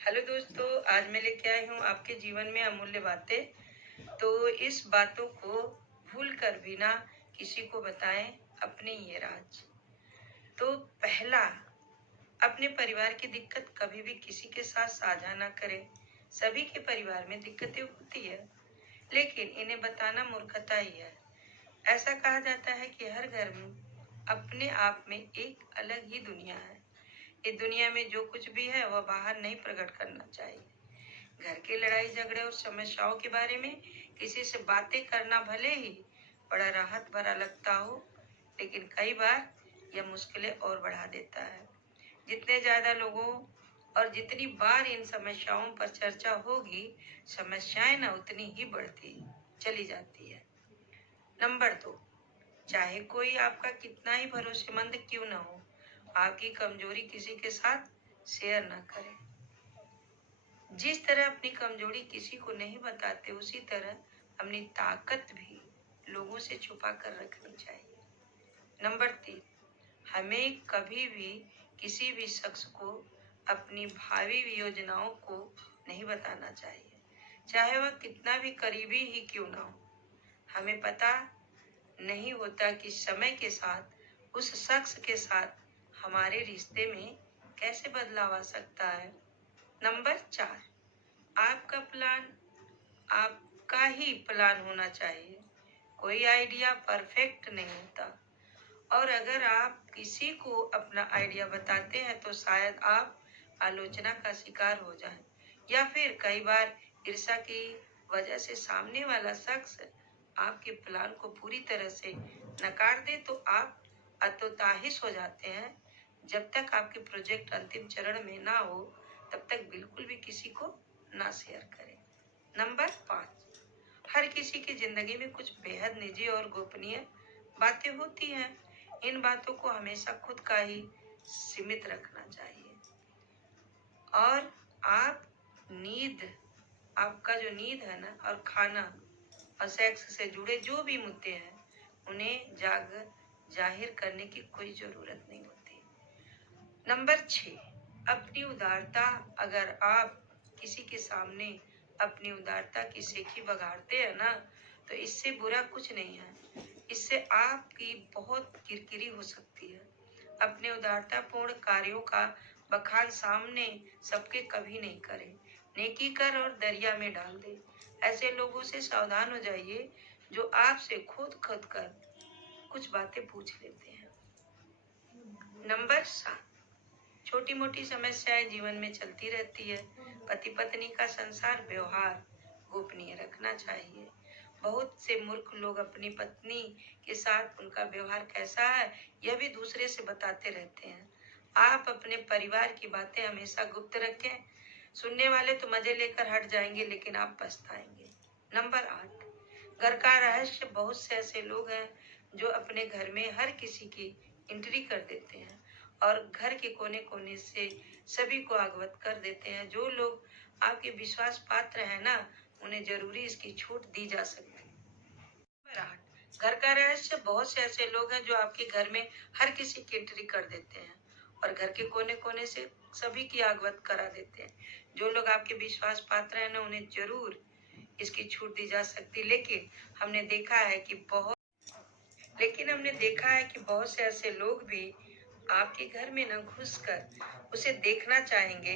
Hello दोस्तों, आज मैं लेके आई हूँ आपके जीवन में अमूल्य बातें। तो इस बातों को भूल कर भी ना किसी को बताएं अपने ये राज। तो पहला, अपने परिवार की दिक्कत कभी भी किसी के साथ साझा ना करें। सभी के परिवार में दिक्कतें होती है, लेकिन इन्हें बताना मूर्खता ही है। ऐसा कहा जाता है कि हर घर में अपने आप में एक अलग ही दुनिया है। इस दुनिया में जो कुछ भी है वह बाहर नहीं प्रकट करना चाहिए। घर की लड़ाई झगड़े और समस्याओं के बारे में किसी से बातें करना भले ही बड़ा राहत भरा लगता हो, लेकिन कई बार यह मुश्किलें और बढ़ा देता है। जितने ज्यादा लोगों और जितनी बार इन समस्याओं पर चर्चा होगी, समस्याएं न उतनी ही बढ़ती चली जाती है। नंबर 2, चाहे कोई आपका कितना ही भरोसेमंद क्यों न हो, आपकी कमजोरी किसी के साथ शेयर न करें। जिस तरह अपनी कमजोरी किसी को नहीं बताते, उसी तरह अपनी ताकत भी लोगों से छुपा कर रखनी चाहिए। नंबर 3, हमें कभी भी किसी भी शख्स को अपनी भावी योजनाओं को नहीं बताना चाहिए, चाहे वह कितना भी करीबी ही क्यों ना हो। हमें पता नहीं होता कि समय के साथ उस शख्स के साथ हमारे रिश्ते में कैसे बदलाव आ सकता है। नंबर 4, आपका प्लान आपका ही प्लान होना चाहिए। कोई आइडिया परफेक्ट नहीं होता, और अगर आप किसी को अपना आइडिया बताते हैं तो शायद आप आलोचना का शिकार हो जाएं, या फिर कई बार ईर्ष्या की वजह से सामने वाला शख्स आपके प्लान को पूरी तरह से नकार दे तो आप हतोत्साहित हो जाते हैं। जब तक आपके प्रोजेक्ट अंतिम चरण में ना हो, तब तक बिल्कुल भी किसी को ना शेयर करें। नंबर 5, हर किसी की जिंदगी में कुछ बेहद निजी और गोपनीय बातें होती हैं। इन बातों को हमेशा खुद का ही सीमित रखना चाहिए। और आपका जो नींद है ना, और खाना और सेक्स से जुड़े जो भी मुद्दे हैं, उन्हें जाहिर करने की कोई जरूरत नहीं होती। नंबर 6, अपनी उदारता। अगर आप किसी के सामने अपनी उदारता की सेखी बघाड़ते हैं ना, तो इससे बुरा कुछ नहीं है। इससे आपकी बहुत किरकिरी हो सकती है। अपने उदारतापूर्ण कार्यों का बखान सामने सबके कभी नहीं करें। नेकी कर और दरिया में डाल दे। ऐसे लोगों से सावधान हो जाइए जो आपसे खुद कर कुछ बातें पूछ लेते हैं। नंबर 7, छोटी मोटी समस्याएं जीवन में चलती रहती है। पति पत्नी का संसार व्यवहार गोपनीय रखना चाहिए। बहुत से मूर्ख लोग अपनी पत्नी के साथ उनका व्यवहार कैसा है यह भी दूसरे से बताते रहते हैं। आप अपने परिवार की बातें हमेशा गुप्त रखें। सुनने वाले तो मजे लेकर हट जाएंगे, लेकिन आप पछताएंगे। नंबर 8, घर का रहस्य। बहुत से ऐसे लोग हैं जो अपने घर में हर किसी की एंट्री कर देते हैं और घर के कोने कोने से सभी को अवगत कर देते हैं। जो लोग आपके विश्वास पात्र है ना, उन्हें जरूरी इसकी छूट दी जा सकती है। नंबर 8, घर का रहस्य। बहुत से ऐसे लोग हैं जो आपके घर में हर किसी की एंट्री कर देते हैं और घर के कोने कोने से सभी की अवगत करा देते हैं। जो लोग आपके विश्वास पात्र है ना, उन्हें जरूर इसकी छूट दी जा सकती। लेकिन हमने देखा है कि बहुत से ऐसे लोग भी आपके घर में न घुसकर उसे देखना चाहेंगे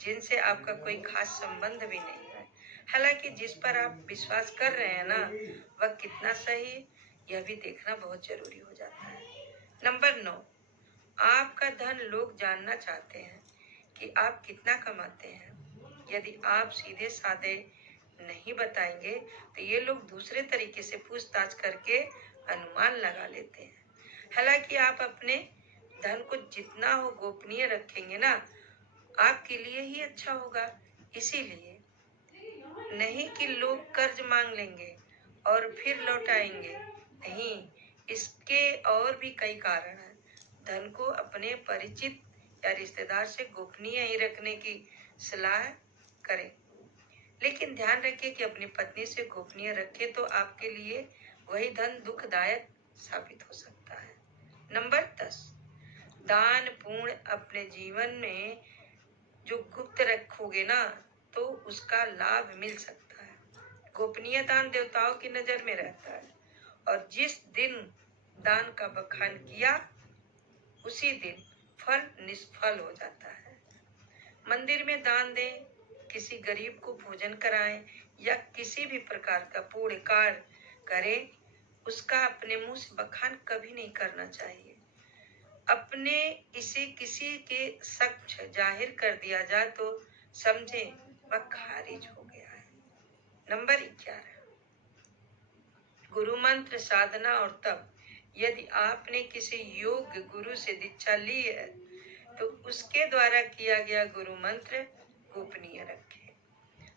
जिनसे आपका कोई खास संबंध भी नहीं है। हालांकि जिस पर आप विश्वास कर रहे हैं ना, वह कितना सही है यह भी देखना बहुत जरूरी हो जाता है। नंबर 9, आपका धन लोग जानना चाहते हैं कि आप कितना कमाते हैं। यदि आप सीधे साधे नहीं बताएंगे तो ये लोग दूसरे तरीके से पूछताछ करके अनुमान लगा लेते हैं। हालांकि आप अपने धन को जितना हो गोपनीय रखेंगे ना, आपके लिए ही अच्छा होगा। इसीलिए नहीं कि लोग कर्ज मांग लेंगे और फिर लौटाएंगे, नहीं, इसके और भी कई कारण हैं। धन को अपने परिचित या रिश्तेदार से गोपनीय ही रखने की सलाह करें, लेकिन ध्यान रखिए कि अपनी पत्नी से गोपनीय रखें तो आपके लिए वही धन दुखदायक साबित हो सकता है। नंबर 10, दान पुण्य। अपने जीवन में जो गुप्त रखोगे ना तो उसका लाभ मिल सकता है। गोपनीय दान देवताओं की नजर में रहता है और जिस दिन दान का बखान किया उसी दिन फल निष्फल हो जाता है। मंदिर में दान दें, किसी गरीब को भोजन कराएं या किसी भी प्रकार का पुण्य कार्य करें, उसका अपने मुंह से बखान कभी नहीं करना चाहिए। अपने इसे किसी के समक्ष जाहिर कर दिया जाए तो समझे वह खारिज हो गया है। नंबर 11, गुरु मंत्र साधना और तप। यदि आपने किसी योग्य गुरु से दीक्षा ली है तो उसके द्वारा किया गया गुरु मंत्र गोपनीय रखें।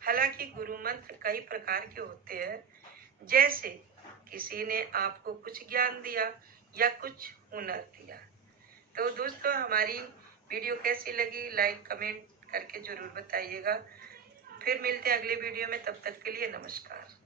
हालांकि गुरु मंत्र कई प्रकार के होते हैं, जैसे किसी ने आपको कुछ ज्ञान दिया या कुछ हुनर दिया। तो दोस्तों, हमारी वीडियो कैसी लगी लाइक कमेंट करके जरूर बताइएगा। फिर मिलते हैं अगले वीडियो में, तब तक के लिए नमस्कार।